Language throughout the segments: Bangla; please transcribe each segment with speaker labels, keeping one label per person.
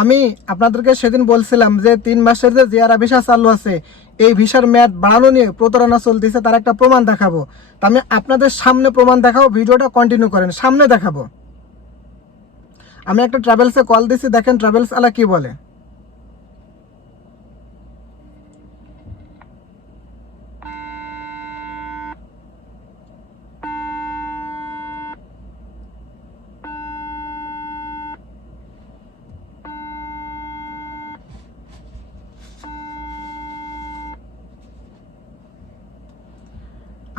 Speaker 1: আমি আপনাদেরকে সেদিন বলছিলাম যে তিন মাসের যে জিয়ারা ভিসা চালু আছে, এই ভিসার মেয়াদ বাড়ানো নিয়ে প্রতারণা চলতেছে, তার একটা প্রমাণ দেখাবো। তা আমি আপনাদের সামনে প্রমাণ দেখাবো ভিডিওটা কন্টিনিউ করেন, সামনে দেখাবো। আমি একটা ট্রাভেলসে কল দিছি, দেখেন ট্রাভেলস আলা কি বলে।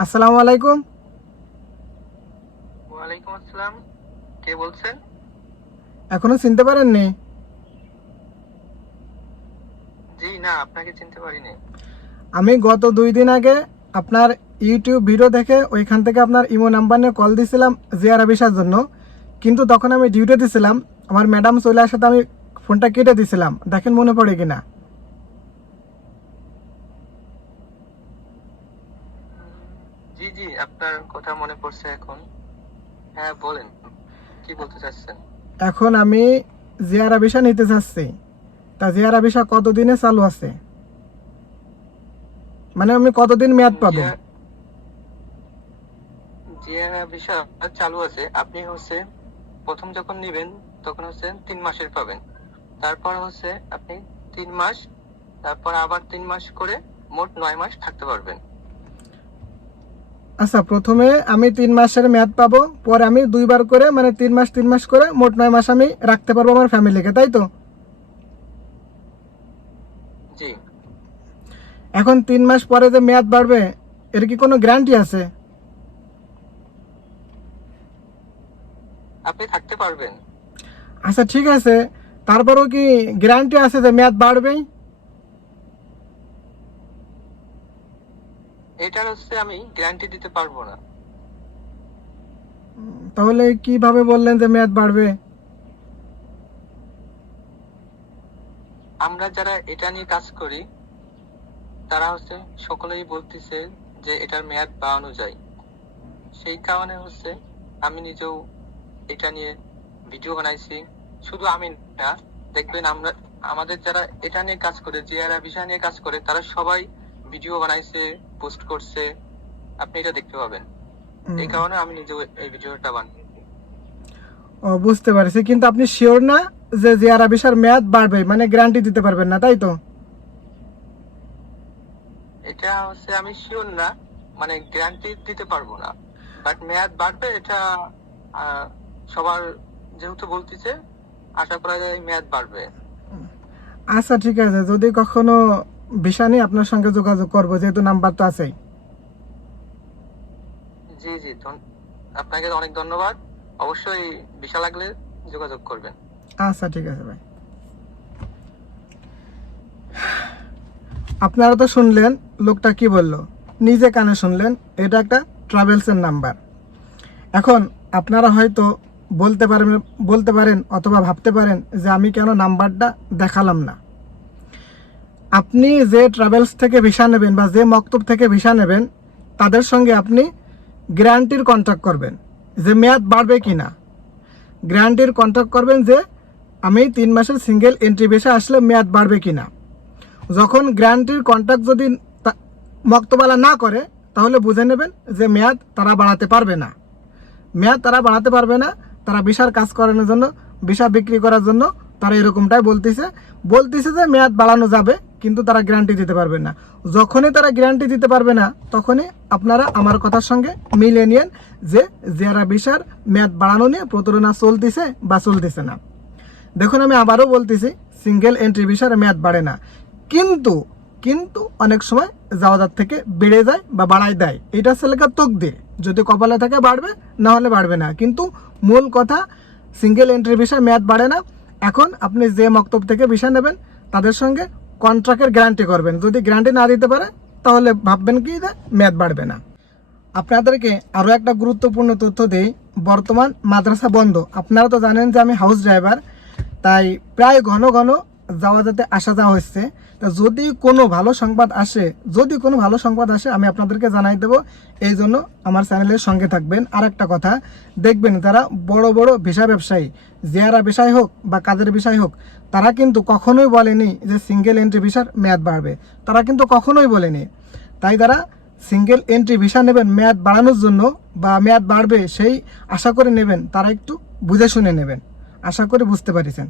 Speaker 1: আসসালামু আলাইকুম।
Speaker 2: ওয়ালাইকুম আসসালাম। কে বলছেন?
Speaker 1: এখনও চিনতে পারেননি?
Speaker 2: জি না আপনাকে চিনতে পারিনি।
Speaker 1: আমি গত দুই দিন আগে আপনার ইউটিউব ভিডিও দেখে ওইখান থেকে আপনার ইমো নাম্বার নিয়ে কল দিয়েছিলাম জিয়ারা ভিসার জন্য। কিন্তু তখন আমি ডিউটি দিছিলাম আমার ম্যাডাম চলে আসাতে আমি ফোনটা কেটে দিছিলাম। দেখেন মনে পড়ে কিনা।
Speaker 2: জি আপনার কথা মনে পড়ছে এখন। হ্যাঁ বলেন কি বলতে চাচ্ছেন?
Speaker 1: এখন আমি জিয়ারা ভিসা নিতে চাচ্ছি। তা জিয়ারা ভিসা কতদিনে চালু আছে? মানে আমি কতদিন মেয়াদ পাবো?
Speaker 2: জিয়া- জিয়া ভিসা চালু আছে আপনি হচ্ছে প্রথম যখন নেবেন তখন হচ্ছে তিন মাসের পাবেন। তারপর হচ্ছে আপনি তিন মাস তারপর আবার তিন মাস করে মোট নয় মাস থাকতে পারবেন।
Speaker 1: আচ্ছা প্রথমে আমি তিন মাসের মেয়াদ পাবো পরে আমি দুইবার করে মানে তিন মাস তিন মাস করে মোট নয় মাস আমি রাখতে পারব আমার ফ্যামিলিকে তাই তো? এখন তিন মাস পরে যে মেয়াদ বাড়বে এর কি কোনো গ্যারান্টি আছে?
Speaker 2: আপনি থাকতে পারবেন।
Speaker 1: আচ্ছা ঠিক আছে। তারপরেও কি গ্যারান্টি আছে যে মেয়াদ বাড়বেই?
Speaker 2: এটার হচ্ছে আমি গ্যারান্টি দিতে পারব না।
Speaker 1: তাহলে কীভাবে বললেন যে মেয়াদ বাড়বে?
Speaker 2: আমরা যারা এটা নিয়ে কাজ করি তারা হচ্ছে সকলেই বলতেছে যে এটার মেয়াদ বাড়ানো যায়। সেই কারণে হচ্ছে আমি নিজেও এটা নিয়ে ভিডিও বানাইছি। শুধু আমি না দেখবেন আমরা আমাদের যারা এটা নিয়ে কাজ করে জিআরা বিষয় নিয়ে কাজ করে তারা সবাই ভিডিও বানাইছে পোস্ট করছে আপনি এটা দেখতে পাবেন। এই কারণে আমি নিজেও এই ভিডিওটা বানাই।
Speaker 1: বুঝতে পারছি। কিন্তু আপনি শিওর না যে জিয়ারা বিশার মেয়াদ বাড়বে? মানে গ্যারান্টি দিতে পারবেন না তাই তো?
Speaker 2: এটা হচ্ছে আমি শিওর না মানে গ্যারান্টি দিতে পারব না। বাট মেয়াদ বাড়বে এটা সবার যেহেতু বলতেছে আশা করা যায় মেয়াদ বাড়বে।
Speaker 1: আচ্ছা ঠিক আছে। যদি কখনো ভিসা নিয়ে আপনার সঙ্গে যোগাযোগ করব যেহেতু নাম্বার তো আছেই।
Speaker 2: জি জি আপনাকে অনেক ধন্যবাদ। অবশ্যই বিষয় লাগলে যোগাযোগ করবেন।
Speaker 1: আচ্ছা ঠিক আছে ভাই। আপনারা তো শুনলেন লোকটা কি বলল? নিজে কানে শুনলেন এটা একটা ট্রাভেলসের নাম্বার। এখন আপনারা হয়তো বলতে পারেন বলতে পারেন অথবা ভাবতে পারেন যে আমি কেন নাম্বারটা দেখালাম না। আপনি যে ট্রাভেলস থেকে ভিসা নেবেন বা যে মক্তব থেকে ভিসা নেবেন, তাদের সঙ্গে আপনি গ্যারান্টির কন্ট্যাক্ট করবেন যে মেয়াদ বাড়বে কি না গ্যারান্টির কন্ট্যাক্ট করবেন যে আমি তিন মাসের সিঙ্গেল এন্ট্রি বেসে আসলে মেয়াদ বাড়বে কি না যখন গ্যারান্টির কন্ট্যাক্ট যদি মক্তবালা না করে, তাহলে বুঝে নেবেন যে মেয়াদ তারা বাড়াতে পারবে না। মেয়াদ তারা বাড়াতে পারবে না, তারা বিশার কাজ করানোর জন্য বিশা বিক্রি করার জন্য, তারা এরকমটাই বলতেছে। বলতেছে যে মেয়াদ বাড়ানো যাবে। কিন্তু তারা গ্যারান্টি দিতে পারবে না। যখনই তারা গ্যারান্টি দিতে পারবে না, তখনই আপনারা আমার কথার সঙ্গে মিলিয়ে নিন যে যারা বিশার মেয়াদ বাড়ানো নিয়ে প্রতারণা চলতেছে বা চলতেছে না। দেখুন, আমি আবারও বলতেছি সিঙ্গেল এন্ট্রি ভিসার মেয়াদ বাড়ে না। কিন্তু কিন্তু অনেক সময় যাওয়াদার থেকে বেড়ে যায় বা বাড়ায় দেয়। এটা লেখা তকদির। যদি কপালে থাকে বাড়বে, না হলে বাড়বে না। কিন্তু মূল কথা সিঙ্গেল এন্ট্রি ভিসা মেয়াদ বাড়ে না। এখন আপনি যে মক্তব থেকে ভিসা নেবেন, তাদের সঙ্গে কন্ট্রাক্টের গ্যারান্টি করবেন। যদি গ্যারান্টি না দিতে পারে, তাহলে ভাববেন কি যে মেয়াদ বাড়বে না। আপনাদেরকে আরও একটা গুরুত্বপূর্ণ তথ্য দিই। বর্তমান মাদ্রাসা বন্ধ। আপনারা তো জানেন যে আমি হাউস ড্রাইভার তাই প্রায় ঘন ঘন যাওয়া যাতে আসা যাওয়া হচ্ছে তা যদি কোনো ভালো সংবাদ আসে, যদি কোনো ভালো সংবাদ আসে, আমি আপনাদেরকে জানাই দেবো। এই জন্য আমার চ্যানেলের সঙ্গে থাকবেন। আর একটা কথা, দেখবেন তারা বড় বড় ভিসা ব্যবসায়ী জিয়ারা বিষয় হোক বা কাজের বিষয় হোক, তারা কিন্তু কখনোই বলেনি যে সিঙ্গেল এন্ট্রি ভিসার মেয়াদ বাড়বে। তারা কিন্তু কখনোই বলেনি। তাই তারা সিঙ্গেল এন্ট্রি ভিসা নেবেন, মেয়াদ বাড়ানোর জন্য বা মেয়াদ বাড়বে সেই আশা করে নেবেন, তারা একটু বুঝে শুনে নেবেন। আশা করে বুঝতে পারিছেন।